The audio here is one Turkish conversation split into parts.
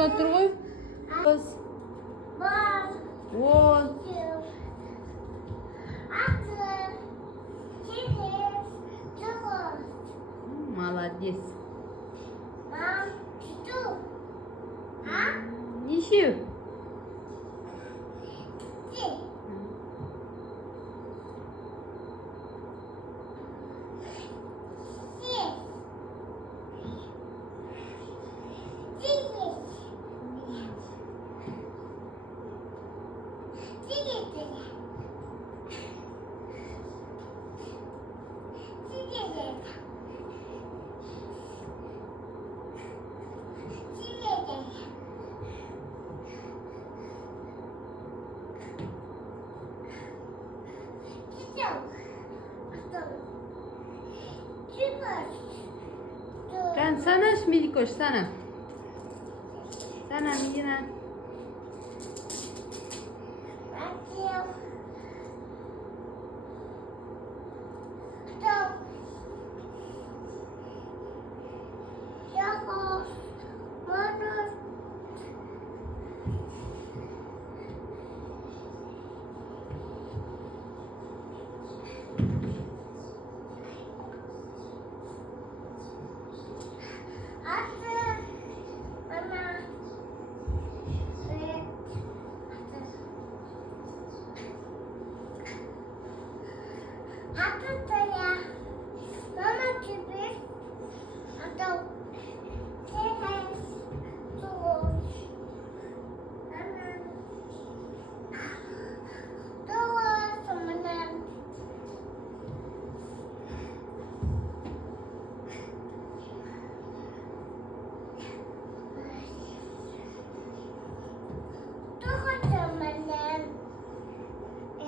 to'xtab tur qo'y. 10. Молодец. Ничего. Kan sana Milikoş sana. Sana Milina.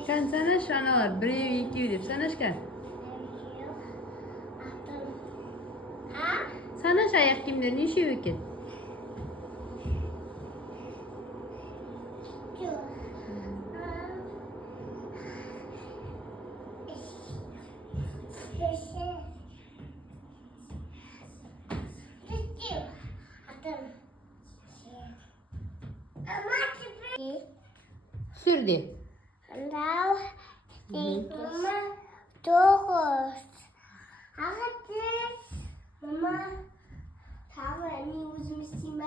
Kan sana şu an var. 1, 2 deb sanashgan. Sanash oyoq kiyimlarni yechib ekan. Sürdü. Now, Mama, doors. Mama, how many was missing?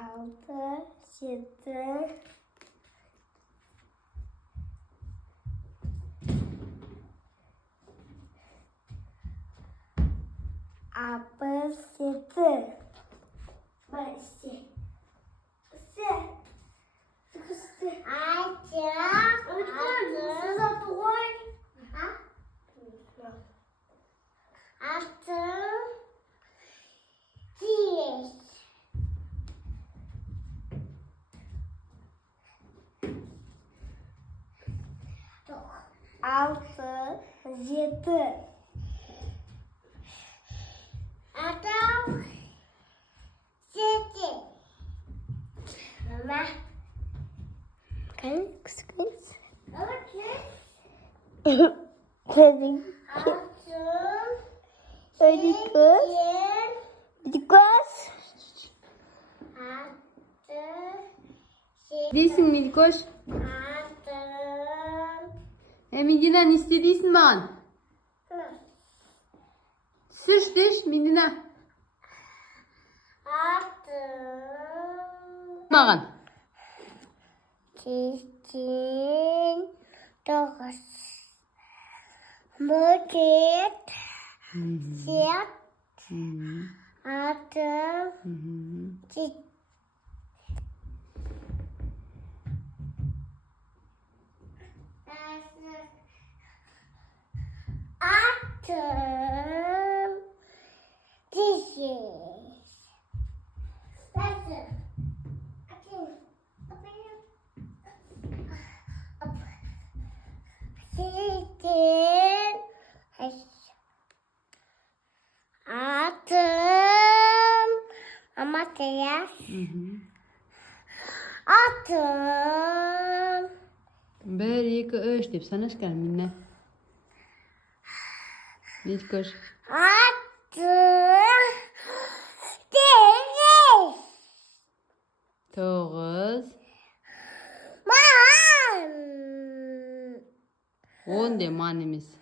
Altı, yedi. Apasete. Basi. Se. Acha. Altı, yedi. Adam, yedi. Mama. Kız. Evet. Kızım. Altın. Öyle kız. Bir kız. Değilsin Milikoş. Milina ne istediysin bana? Sürç diş Milina. Mağan. Çiçin, dokuz. Buket, siyah, altı, çiçin. Attım. Dişiz. Nasıl? Atayım. Sizin. Attım. Ama teyar. Attım. Bir, iki, üç deyip sana çıkar minne. Ne çıkar? Altı. Sekiz. Toğuz. Man. 10 de manimiz.